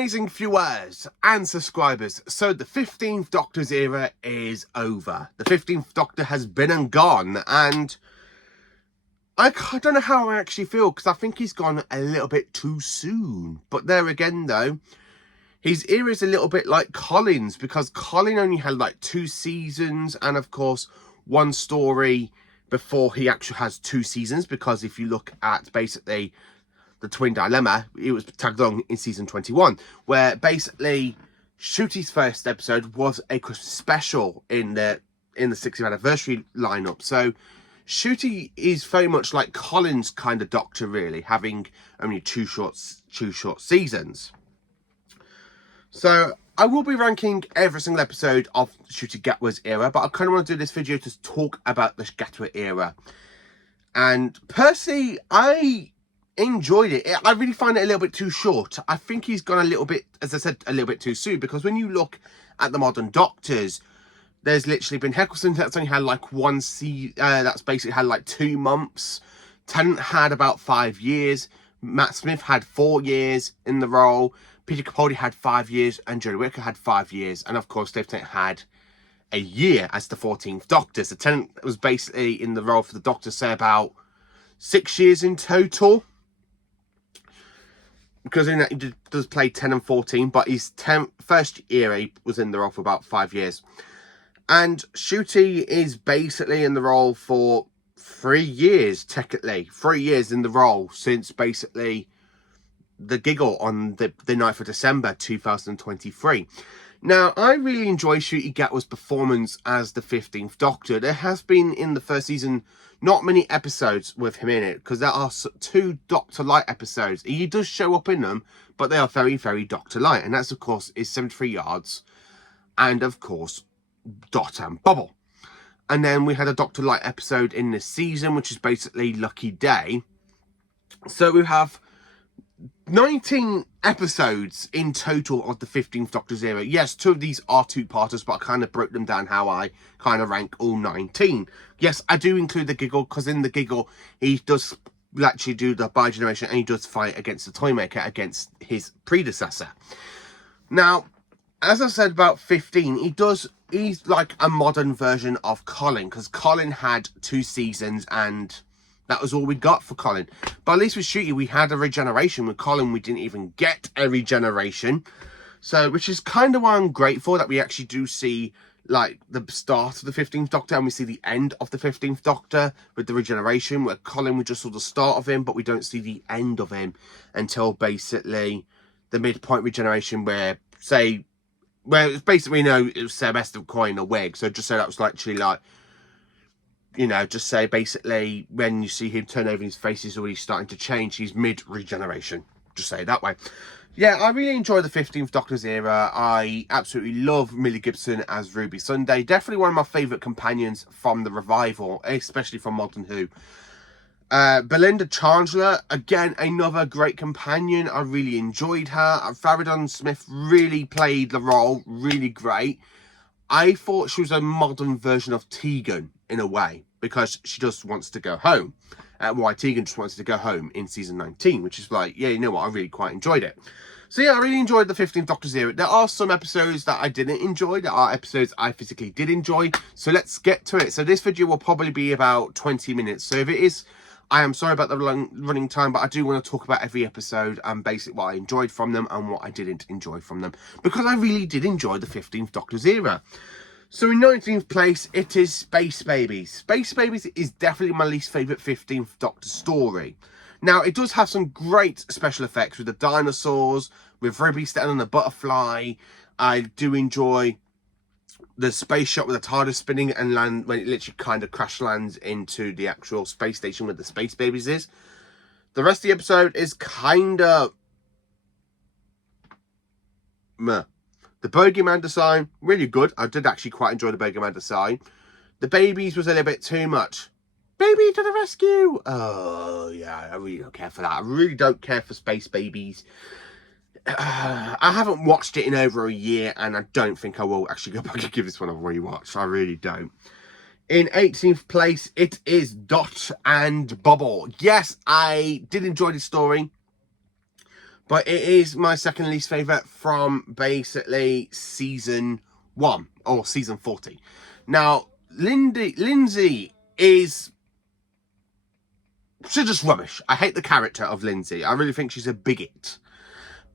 amazing viewers and subscribers. So the 15th Doctor's era is over. The 15th Doctor has been and gone, and I don't know how I actually feel, because I think he's gone a little bit too soon. But there again though, his era is a little bit like Colin's, because Colin only had like 2 seasons and of course 1 story before he actually has 2 seasons, because if you look at basically the Twin Dilemma, it was tagged on in season 21, where basically Ncuti's first episode was a Christmas special in the 60th anniversary lineup. So Ncuti is very much like Colin's kind of Doctor, really, having only two short seasons. So I will be ranking every single episode of Ncuti Gatwa's era, but I kind of want to do this video to talk about the Gatwa era. And personally, I enjoyed it. I really find it a little bit too short. I think he's gone a little bit, as I said, a little bit too soon, because when you look at the modern Doctors, there's literally been Eccleston that's only had like 1 season, that's basically had like 2 months. Tennant had about 5 years. Matt Smith had 4 years in the role. Peter Capaldi had 5 years, and Jodie Whittaker had 5 years, and of course Dave Tennant had a year as the 14th Doctor. So Tennant was basically in the role for the Doctor, say about 6 years in total, because in that he does play 10 and 14, but his first year he was in the role for about 5 years. And Ncuti is basically in the role for 3 years, technically. 3 years in the role since basically the giggle on the 9th of December 2023. Now, I really enjoy Ncuti Gatwa's performance as the 15th Doctor. There has been, in the first season, not many episodes with him in it, because there are 2 Doctor Light episodes. He does show up in them, but they are very, very Doctor Light. And that's, of course, is 73 Yards and, of course, Dot and Bubble. And then we had a Doctor Light episode in this season, which is basically Lucky Day. So we have 19 episodes in total of the 15th Doctor's era. Yes, 2 of these are 2-parters, but I kind of broke them down how I kind of rank all 19. Yes, I do include the giggle, because in the giggle, he does actually do the bi-generation, and he does fight against the Toymaker, against his predecessor. Now, as I said about 15, he's like a modern version of Colin, because Colin had 2 seasons, and that was all we got for Colin. But at least with Ncuti, we had a regeneration. With Colin, we didn't even get a regeneration. So, which is kind of why I'm grateful that we actually do see, like, the start of the 15th Doctor, and we see the end of the 15th Doctor with the regeneration. Where Colin, we just saw the start of him, but we don't see the end of him until basically the midpoint regeneration, where, say, well, it's basically, you know, it was Sylvester coin a wig. So just say that was actually like, you know, just say basically when you see him turn over, his face is already starting to change. He's mid-regeneration. Just say it that way. Yeah, I really enjoy the 15th Doctor's era. I absolutely love Millie Gibson as Ruby Sunday. Definitely one of my favourite companions from the revival, especially from Modern Who. Belinda Chandler, again, another great companion. I really enjoyed her. Faradon Smith really played the role really great. I thought she was a modern version of Tegan in a way, because she just wants to go home. Why Tegan just wants to go home in season 19, which is like, yeah, you know what, I really quite enjoyed it. So yeah, I really enjoyed the 15th Doctor's era. There are some episodes that I didn't enjoy. There are episodes I physically did enjoy. So let's get to it. So this video will probably be about 20 minutes. So if it is, I am sorry about the running time, but I do want to talk about every episode and basically what I enjoyed from them and what I didn't enjoy from them, because I really did enjoy the 15th Doctor's era. So in 19th place, it is Space Babies. Space Babies is definitely my least favourite 15th Doctor story. Now, it does have some great special effects with the dinosaurs, with Ruby standing on the butterfly. I do enjoy the space shot with the TARDIS spinning and land when it literally kind of crash lands into the actual space station where the Space Babies is. The rest of the episode is kind of meh. The Bogeyman design, really good. I did actually quite enjoy the Bogeyman design. The babies was a little bit too much. Baby to the rescue! Oh, yeah, I really don't care for that. I really don't care for Space Babies. I haven't watched it in over a year, and I don't think I will actually go back and give this one a rewatch. I really don't. In 18th place, it is Dot and Bubble. Yes, I did enjoy the story. But it is my second least favourite from basically season 1 or season 40. Now, Lindsay is... she's just rubbish. I hate the character of Lindsay. I really think she's a bigot.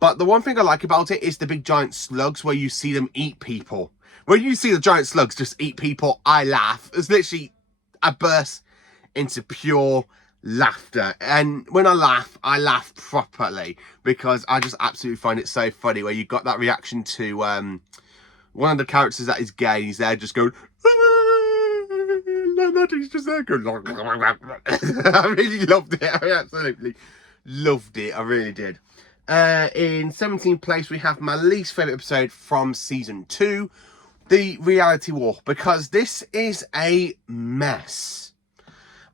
But the one thing I like about it is the big giant slugs where you see them eat people. When you see the giant slugs just eat people, I laugh. It's literally a burst into pure laughter. And when I laugh properly because I just absolutely find it so funny where you got that reaction to one of the characters that is gay. He's there just going... he's just there going... I really loved it. I absolutely loved it. I really did. In 17th place, we have my least favourite episode from season 2, the reality war, because this is a mess.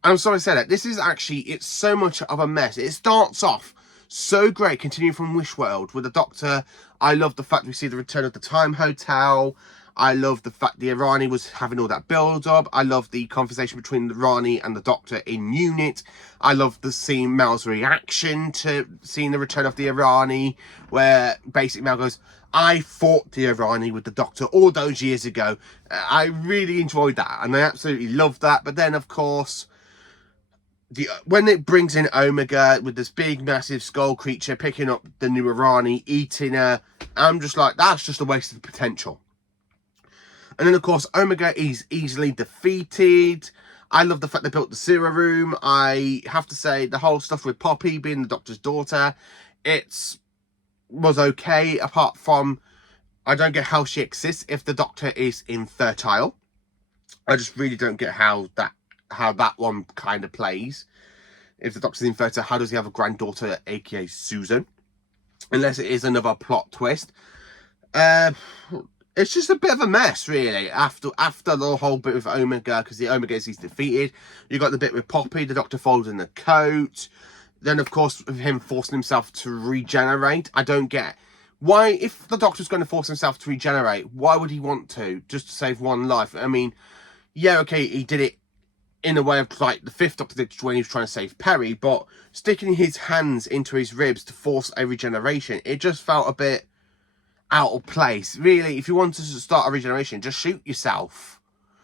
And I'm sorry to say that. This is actually, it's so much of a mess. It starts off so great, continuing from Wish World with the Doctor. I love the fact we see the return of the Time Hotel. I love the fact the Irani was having all that build-up. I love the conversation between the Rani and the Doctor in Unit. I love the seeing Mel's reaction to seeing the return of the Irani, where basically Mel goes, I fought the Irani with the Doctor all those years ago. I really enjoyed that, and I absolutely loved that. But then, of course, when it brings in Omega with this big, massive skull creature picking up the new Irani, eating her, I'm just like, that's just a waste of potential. And then, of course, Omega is easily defeated. I love the fact they built the Zero Room. I have to say, the whole stuff with Poppy being the Doctor's daughter, was okay, apart from, I don't get how she exists if the Doctor is infertile. I just really don't get how that one kind of plays. If the Doctor's infertile, how does he have a granddaughter, aka Susan? Unless it is another plot twist. It's just a bit of a mess, really, after the whole bit with Omega, because the Omega is he's defeated. You got the bit with Poppy, the Doctor folds in the coat. Then, of course, with him forcing himself to regenerate. I don't get why, if the Doctor's going to force himself to regenerate, why would he want to? Just to save one life. I mean, yeah, okay, he did it in a way of like the fifth Doctor did when he was trying to save Perry, but sticking his hands into his ribs to force a regeneration, it just felt a bit out of place. Really, if you wanted to start a regeneration, just shoot yourself.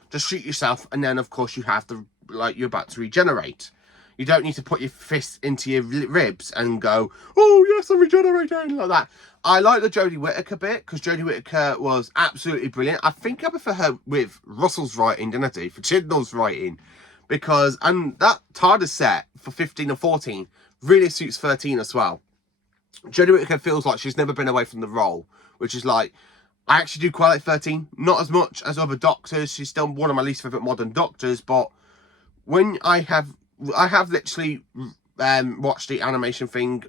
Just shoot yourself, and then, of course, you have to, like, you're about to regenerate. You don't need to put your fists into your ribs and go, oh, yes, I'm regenerating, like that. I like the Jodie Whittaker bit, because Jodie Whittaker was absolutely brilliant. I think I prefer her with Russell's writing, didn't I? For Chibnall's writing. Because, and that TARDIS set for 15 and 14 really suits 13 as well. Jodie Whittaker feels like she's never been away from the role, which is like, I actually do quite like 13, not as much as other Doctors. She's still one of my least favourite modern Doctors, but when I have literally watched the animation thing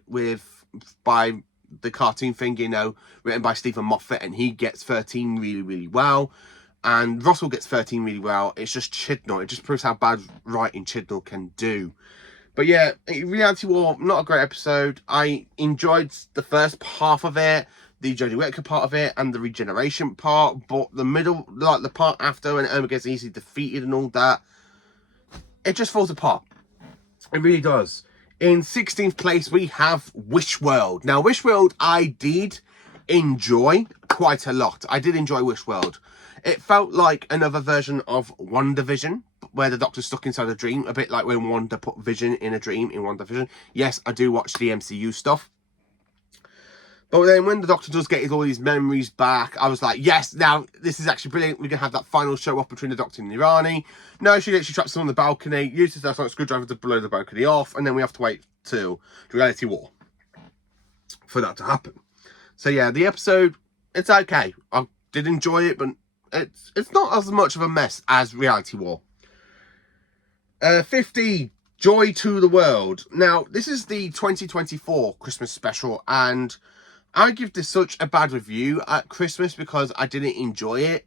by the cartoon thing, you know, written by Stephen Moffat, and he gets 13 really, really well, and Russell gets 13 really well. It's just Chibnall. It just proves how bad writing Chibnall can do. But yeah, Reality War, not a great episode. I enjoyed the first half of it, the Jodie Whittaker part of it, and the regeneration part, but the middle, like the part after when Omega gets easily defeated and all that, it just falls apart. It really does. In 16th place, we have Wish World. Now, Wish World, I did enjoy quite a lot. I did enjoy Wish World. It felt like another version of WandaVision, where the Doctor's stuck inside a dream, a bit like when Wanda put Vision in a dream in WandaVision. Yes, I do watch the MCU stuff. But then when the Doctor does get all these memories back, I was like, yes, now this is actually brilliant. We're going to have that final show off between the Doctor and Irani. No, she literally traps them on the balcony, uses that sonic screwdriver to blow the balcony off, and then we have to wait till Reality War for that to happen. So yeah, the episode, it's okay. I did enjoy it, but it's not as much of a mess as Reality War. 50, Joy to the World. Now, this is the 2024 Christmas special, and I give this such a bad review at Christmas because I didn't enjoy it.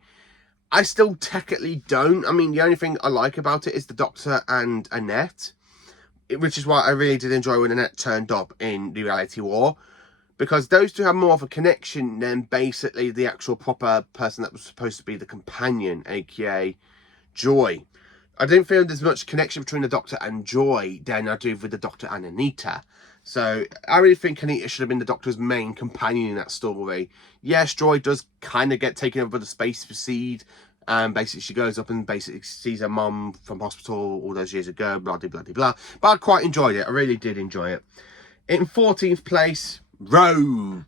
I still technically don't. I mean, the only thing I like about it is the Doctor and Annette, which is why I really did enjoy when Annette turned up in the Reality War, because those two have more of a connection than basically the actual proper person that was supposed to be the companion, aka Joy. I didn't feel there's much connection between the Doctor and Joy than I do with the Doctor and Anita. So I really think Anita should have been the Doctor's main companion in that story. Yes, Joy does kind of get taken over by the space seed. Basically, she goes up and basically sees her mum from hospital all those years ago, blah, blah, blah, blah. But I quite enjoyed it. I really did enjoy it. In 14th place, Rogue.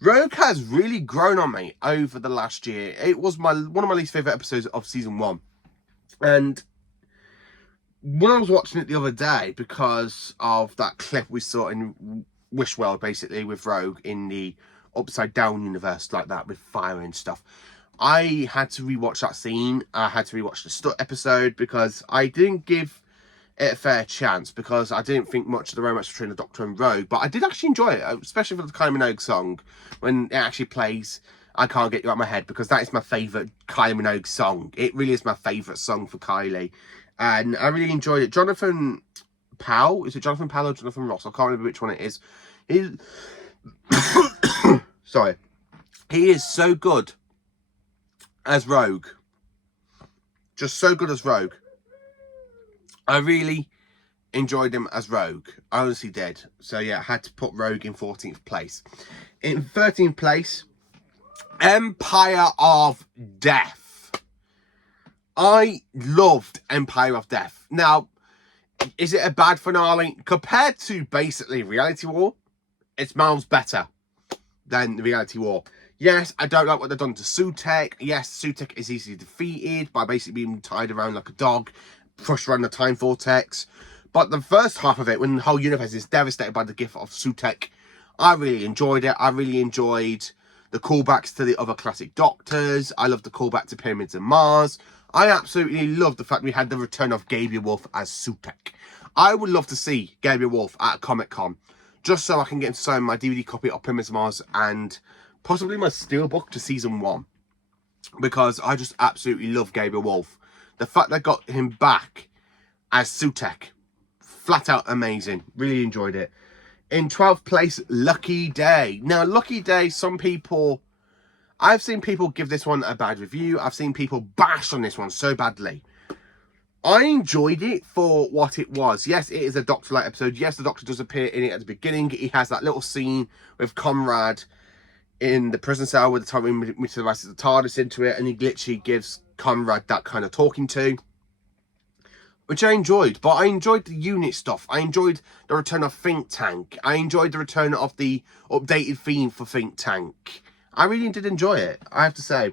Rogue has really grown on me over the last year. It was one of my least favourite episodes of season 1. And when I was watching it the other day, because of that clip we saw in Wish World, basically, with Rogue in the Upside Down universe, like that, with fire and stuff, I had to rewatch that scene. I had to rewatch the Stut episode, because I didn't give it a fair chance, because I didn't think much of the romance between the Doctor and Rogue, but I did actually enjoy it, especially for the Kylie Minogue song, when it actually plays I Can't Get You Out of My Head, because that is my favourite Kylie Minogue song. It really is my favourite song for Kylie. And I really enjoyed it. Jonathan Powell, is it Jonathan Powell or Jonathan Ross? I can't remember which one it is. Sorry. He is so good as Rogue. Just so good as Rogue. I really enjoyed him as Rogue. I honestly did. So yeah, I had to put Rogue in 14th place. In 13th place, Empire of Death. I loved Empire of Death. Now, is it a bad finale? Compared to basically Reality War, it's miles better than Reality War. Yes, I don't like what they've done to Sutek. Yes, Sutek is easily defeated by basically being tied around like a dog, pushed around the time vortex. But the first half of it, when the whole universe is devastated by the gift of Sutek, I really enjoyed it. I really enjoyed the callbacks to the other classic Doctors. I loved the callback to Pyramids of Mars. I absolutely loved the fact we had the return of Gabriel Wolf as Sutek. I would love to see Gabriel Wolf at Comic-Con, just so I can get him to sign my DVD copy of Pyramids of Mars and possibly my steelbook to season 1. Because I just absolutely love Gabriel Wolf. The fact they got him back as Sutek, flat out amazing. Really enjoyed it. In 12th place, Lucky Day. Now, Lucky Day, I've seen people give this one a bad review. I've seen people bash on this one so badly. I enjoyed it for what it was. Yes, it is a Doctor-like episode. Yes, the Doctor does appear in it at the beginning. He has that little scene with Conrad in the prison cell with the time which the rest of the TARDIS into it, and he literally gives Conrad that kind of talking to, which I enjoyed. But I enjoyed the unit stuff. I enjoyed the return of Think Tank. I enjoyed the return of the updated theme for Think Tank. I really did enjoy it, I have to say.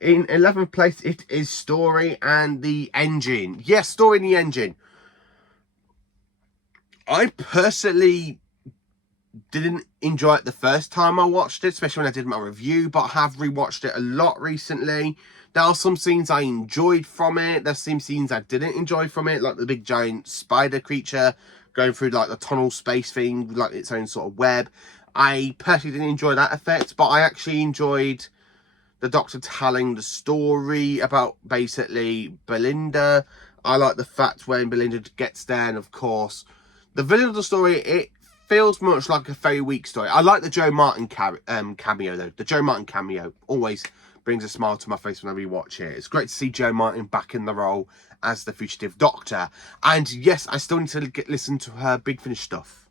In 11th place, it is Story and the Engine. Yes, Story and the Engine. I personally didn't enjoy it the first time I watched it, especially when I did my review, but I have rewatched it a lot recently. There are some scenes I enjoyed from it. There's some scenes I didn't enjoy from it, like the big giant spider creature going through like the tunnel space thing, like its own sort of web. I personally didn't enjoy that effect, but I actually enjoyed the Doctor telling the story about basically Belinda. I like the fact when Belinda gets there, and of course, the villain of the story, it feels much like a very weak story. I like the Joe Martin cameo, though. The Joe Martin cameo always brings a smile to my face when I rewatch it. It's great to see Joe Martin back in the role as the fugitive Doctor. And yes, I still need to listen to her Big Finish stuff.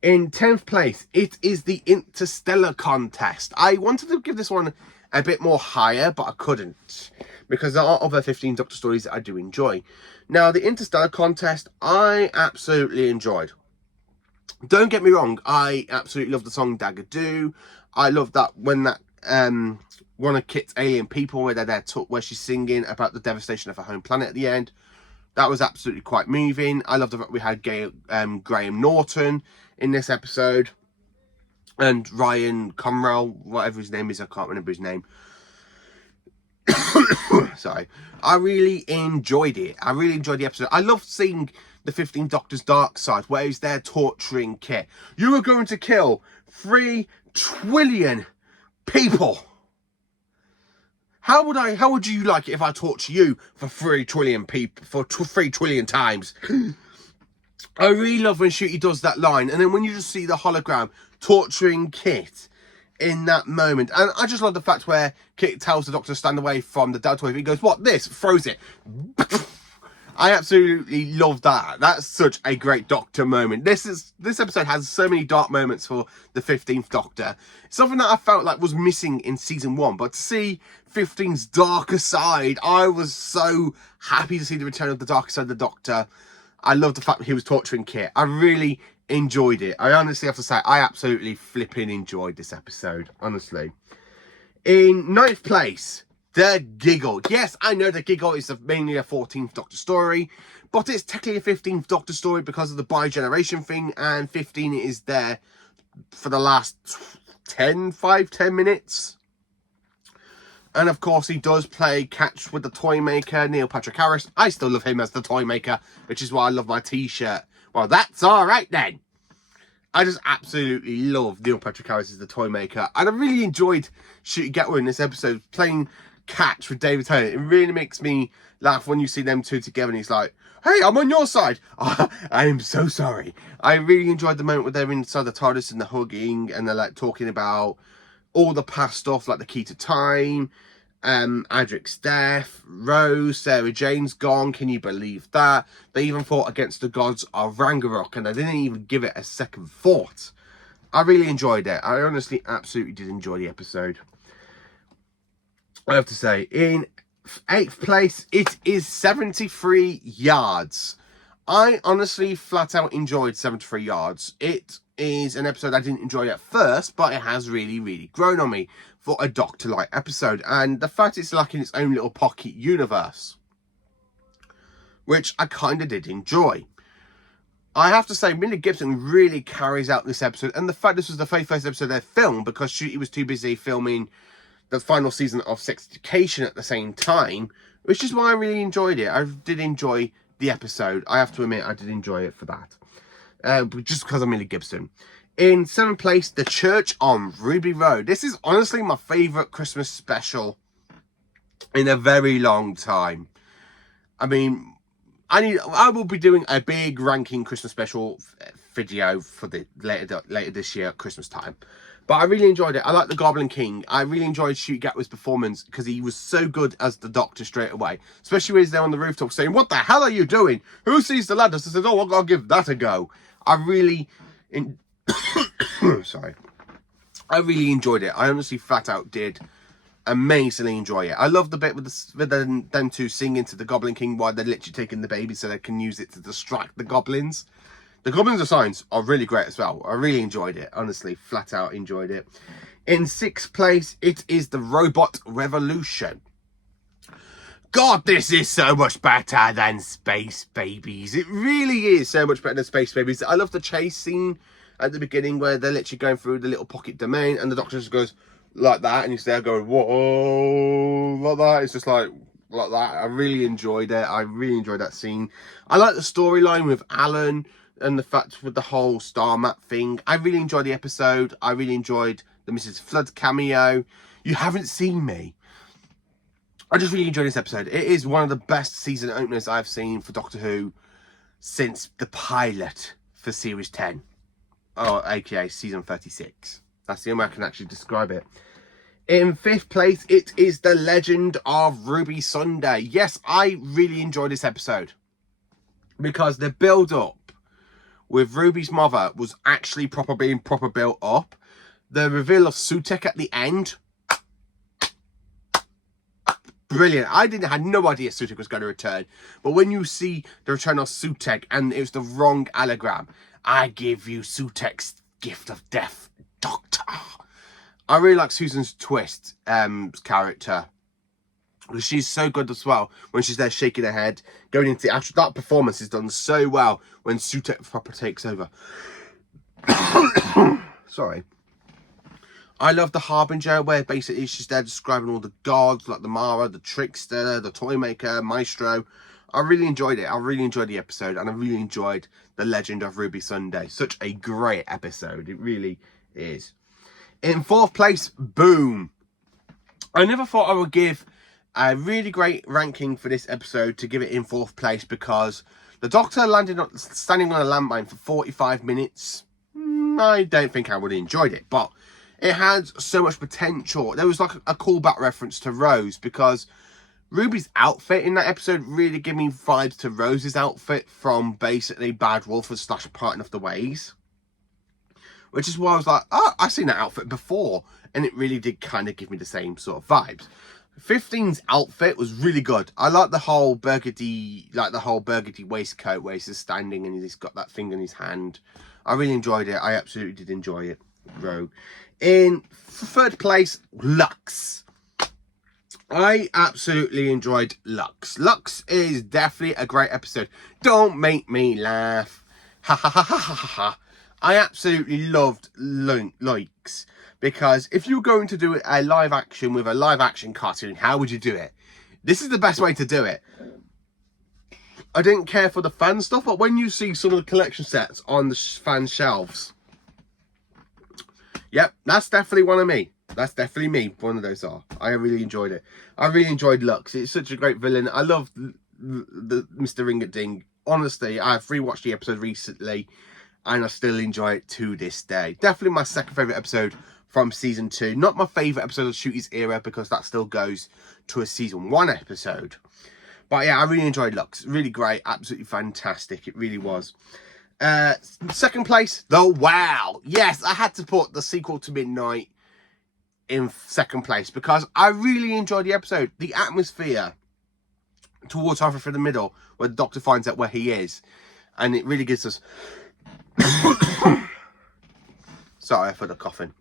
In 10th place, it is the Interstellar contest. I wanted to give this one a bit more higher, but I couldn't, because there are other 15 Doctor stories that I do enjoy. Now, the Interstellar contest, I absolutely enjoyed. Don't get me wrong, I absolutely love the song Dagger Do. I love that when that one of Kit's alien people, where they're there, where she's singing about the devastation of her home planet at the end. That was absolutely quite moving. I love the fact we had Graham Norton in this episode, and Ryan Conrell, whatever his name is, I can't remember his name. Sorry. I really enjoyed it. I really enjoyed the episode. I love seeing the 15 Doctors Dark Side, where he's there torturing Kit. You are going to kill 3 trillion people. How would you like it if I torture you for 3 trillion people, for 3 trillion times? I really love when Ncuti does that line, and then when you just see the hologram torturing Kit in that moment. And I just love the fact where Kit tells the Doctor to stand away from the Delta Wave. He goes, "What, this?" Throws it. I absolutely love that. That's such a great Doctor moment. This episode has so many dark moments for the 15th Doctor. Something that I felt like was missing in season 1, but to see 15's darker side, I was so happy to see the return of the darker side of the Doctor. I love the fact that he was torturing Kit. I really enjoyed it. I honestly have to say, I absolutely flipping enjoyed this episode, honestly. In 9th place, The Giggle. Yes, I know The Giggle is mainly a 14th Doctor story, but it's technically a 15th Doctor story because of the bi-generation thing, and 15 is there for the last 10 minutes. And of course, he does play catch with the toy maker, Neil Patrick Harris. I still love him as the toy maker, which is why I love my t-shirt. Well, that's all right then. I just absolutely love Neil Patrick Harris as the toy maker. And I really enjoyed shooting Gatwa in this episode, playing catch with David Tennant. It really makes me laugh when you see them two together and he's like, hey, I'm on your side. Oh, I am so sorry. I really enjoyed the moment where they're inside the TARDIS and they're hugging and they're like talking about all the past stuff, like the key to time, Adric's death, Rose, Sarah Jane's gone. Can you believe that? They even fought against the gods of Ragnarok and I didn't even give it a second thought. I really enjoyed it. I honestly absolutely did enjoy the episode. I have to say, in 8th place, it is 73 Yards. I honestly flat out enjoyed 73 Yards. It is an episode I didn't enjoy at first, but it has really, really grown on me for a Doctor-like episode. And the fact it's like in its own little pocket universe, which I kind of did enjoy. I have to say, Minnie Gibson really carries out this episode. And the fact this was the very first episode they filmed because Ncuti was too busy filming the final season of Sex Education at the same time, which is why I really enjoyed it. I did enjoy the episode. I have to admit, I did enjoy it for that. Just because I'm Minnie Gibson. In 7th place, The Church on Ruby Road. This is honestly my favourite Christmas special in a very long time. I mean, I will be doing a big ranking Christmas special video for the later this year at Christmas time. But I really enjoyed it. I like the Goblin King. I really enjoyed Ncuti Gatwa's performance because he was so good as the Doctor straight away. Especially when he's there on the rooftop saying, what the hell are you doing? Who sees the ladders? I said, oh, I'll give that a go. I really... Sorry. I really enjoyed it. I honestly flat out did amazingly enjoy it. I love the bit with them two singing to the Goblin King while they're literally taking the baby so they can use it to distract the goblins. The Goblins of Science are really great as well. I really enjoyed it. Honestly, flat out enjoyed it. In 6th place, it is The Robot Revolution. God, this is so much better than Space Babies. It really is so much better than Space Babies. I love the chase scene at the beginning where they're literally going through the little pocket domain and the Doctor just goes like that and he's there going, whoa, like that. It's just like that. I really enjoyed it. I really enjoyed that scene. I like the storyline with Alan and the fact with the whole star map thing. I really enjoyed the episode. I really enjoyed the Mrs. Flood cameo. You haven't seen me. I just really enjoyed this episode. It is one of the best season openers I've seen for Doctor Who since the pilot for Series 10. Or aka Season 36. That's the only way I can actually describe it. In 5th place, it is The Legend of Ruby Sunday. Yes, I really enjoyed this episode. Because the build-up with Ruby's mother was actually being proper built up. The reveal of Sutek at the end, brilliant. I had no idea Sutek was going to return. But when you see the return of Sutek and it was the wrong allogram, I give you Sutek's gift of death, Doctor. I really like Susan's Twist character. She's so good as well when she's there shaking her head, going into the actual. That performance is done so well when Sutek proper takes over. Sorry. I love the Harbinger where basically she's there describing all the gods like the Mara, the Trickster, the Toymaker, Maestro. I really enjoyed it. I really enjoyed the episode and I really enjoyed The Legend of Ruby Sunday. Such a great episode. It really is. In 4th place, Boom. I never thought I would give a really great ranking for this episode to give it in 4th place because the Doctor standing on a landmine for 45 minutes. I don't think I would have enjoyed it, but it had so much potential. There was like a callback reference to Rose because Ruby's outfit in that episode really gave me vibes to Rose's outfit from basically Bad Wolf / Parting of the Ways. Which is why I was like, oh, I've seen that outfit before. And it really did kind of give me the same sort of vibes. 15's outfit was really good. I like the whole burgundy waistcoat where he's just standing and he's got that thing in his hand. I really enjoyed it. I absolutely did enjoy it. Rogue. In third place, Lux. I absolutely enjoyed Lux. Lux is definitely a great episode. Don't make me laugh. Ha ha ha ha ha ha. I absolutely loved Lux. Because if you're going to do a live action with a live action cartoon, how would you do it? This is the best way to do it. I didn't care for the fan stuff, but when you see some of the collection sets on the fan shelves, yep, that's definitely one of me. That's definitely me. One of those are. I really enjoyed it. I really enjoyed Lux. It's such a great villain. I love the Mr. Ring-a-Ding. Honestly, I've rewatched the episode recently, and I still enjoy it to this day. Definitely my second favourite episode from season 2. Not my favourite episode of Ncuti's era, because that still goes to a season 1 episode. But yeah, I really enjoyed Lux. Really great. Absolutely fantastic. It really was. Second place, The Wow. Yes, I had to put the sequel to Midnight in second place because I really enjoyed the episode. The atmosphere towards halfway through the middle, where the Doctor finds out where he is, and it really gives us sorry for the coughing.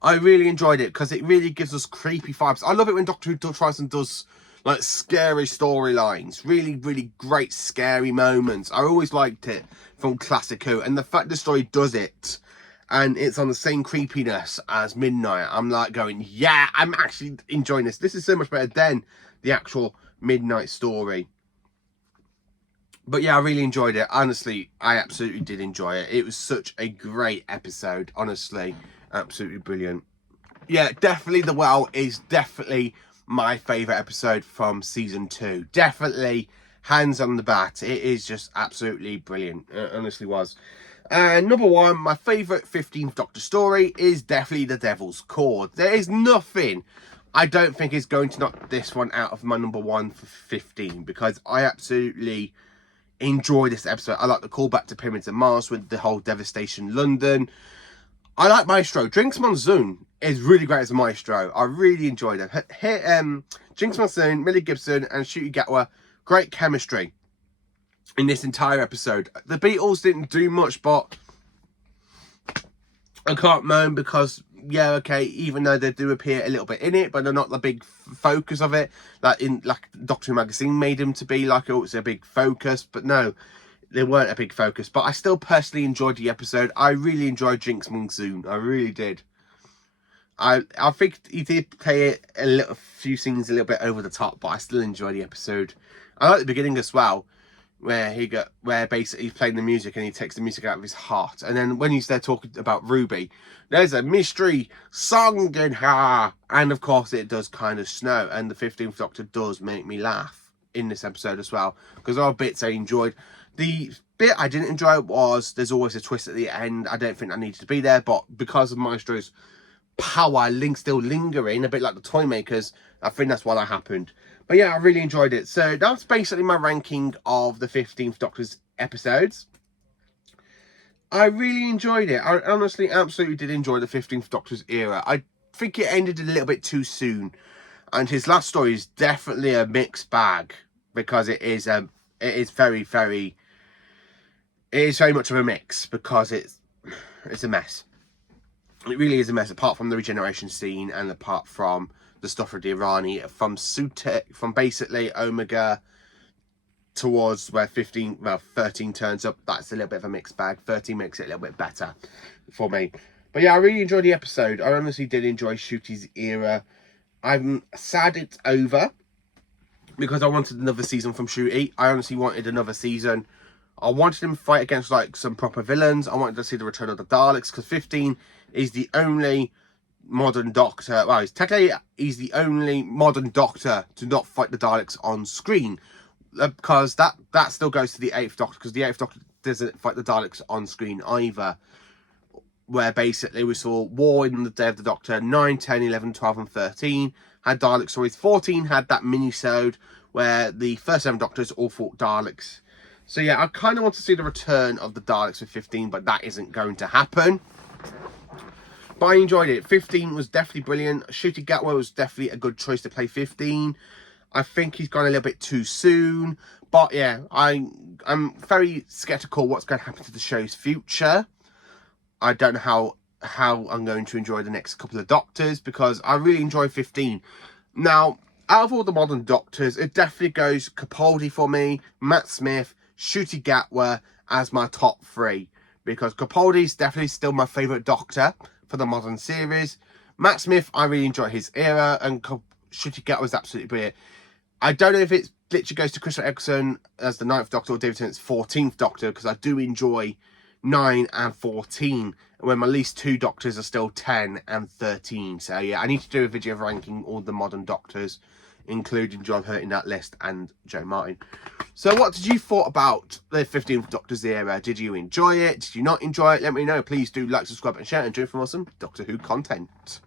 I really enjoyed it because it really gives us creepy vibes. I love it when Doctor Who tries and does like scary storylines, really great scary moments. I always liked it from Classic Who, and the fact the story does it and it's on the same creepiness as Midnight, I'm like going, yeah, I'm actually enjoying this. This is so much better than the actual Midnight story. But yeah, I really enjoyed it. Honestly, I absolutely did enjoy it. It was such a great episode. Honestly, absolutely brilliant. Yeah, definitely The Well is definitely my favourite episode from season 2. Definitely, hands on the bat. It is just absolutely brilliant. It honestly was. And number 1, my favourite 15th Doctor story is definitely The Devil's Cord. There is nothing I don't think is going to knock this one out of my number 1 for 15, because I absolutely enjoy this episode. I like the callback to Pyramids of Mars with the whole Devastation London. I like Maestro. Jinx Monsoon is really great as a Maestro. I really enjoyed it. Here, Jinx Monsoon, Millie Gibson and Ncuti Gatwa, great chemistry in this entire episode. The Beatles didn't do much, but I can't moan because, yeah, okay, even though they do appear a little bit in it, but they're not the big focus of it. Like Doctor Who magazine made them to be like, oh, it's a big focus, but no, they weren't a big focus. But I still personally enjoyed the episode. I really enjoyed Jinx Monsoon. I really did. I think he did play it a few scenes a little bit over the top, but I still enjoy the episode. I like the beginning as well, where basically he's playing the music and he takes the music out of his heart, and then when he's there talking about Ruby, there's a mystery song in her, and of course it does kind of snow, and the 15th Doctor does make me laugh in this episode as well, because there are bits I enjoyed. The bit I didn't enjoy was there's always a twist at the end. I don't think that needed to be there, but because of Maestro's power still lingering, a bit like the Toymakers, I think that's why that happened. But yeah, I really enjoyed it. So that's basically my ranking of the 15th Doctor's episodes. I really enjoyed it. I honestly absolutely did enjoy the 15th Doctor's era. I think it ended a little bit too soon, and his last story is definitely a mixed bag, because it is very much of a mix, because it's a mess. It really is a mess, apart from the regeneration scene and apart from the stuff with the Irani, from basically Omega towards where 13 turns up. That's a little bit of a mixed bag. 13 makes it a little bit better for me. But yeah, I really enjoyed the episode. I honestly did enjoy Ncuti's era. I'm sad it's over, because I wanted another season from Ncuti. I honestly wanted another season. I wanted him to fight against like some proper villains. I wanted to see the return of the Daleks, because 15 is the only modern Doctor. Well, he's the only modern Doctor to not fight the Daleks on screen, because that still goes to the 8th Doctor, because the 8th Doctor doesn't fight the Daleks on screen either. Where basically we saw War in the Day of the Doctor 9, 10, 11, 12 and 13. had Dalek stories. 14 had that mini-sode where the first 7 Doctors all fought Daleks. So yeah, I kind of want to see the return of the Daleks with 15, but that isn't going to happen. But I enjoyed it. 15 was definitely brilliant. Ncuti Gatwa was definitely a good choice to play 15. I think he's gone a little bit too soon. But yeah, I'm very sceptical what's going to happen to the show's future. I don't know how I'm going to enjoy the next couple of Doctors, because I really enjoy 15. Now, out of all the modern Doctors, it definitely goes Capaldi for me, Matt Smith, Ncuti Gatwa as my top 3. Because Capaldi is definitely still my favourite Doctor for the modern series. Matt Smith, I really enjoy his era, and Ncuti Gatwa was absolutely brilliant. I don't know if it literally goes to Christopher Eccleston as the 9th Doctor or David Tennant's 14th Doctor, because I do enjoy 9 and 14, when my least 2 Doctors are still 10 and 13. So yeah, I need to do a video ranking all the modern Doctors, including John Hurt in that list and Joe Martin. So what did you thought about the 15th Doctor's era? Did you enjoy it? Did you not enjoy it? Let me know. Please do like, subscribe and share, and join for more awesome Doctor Who content.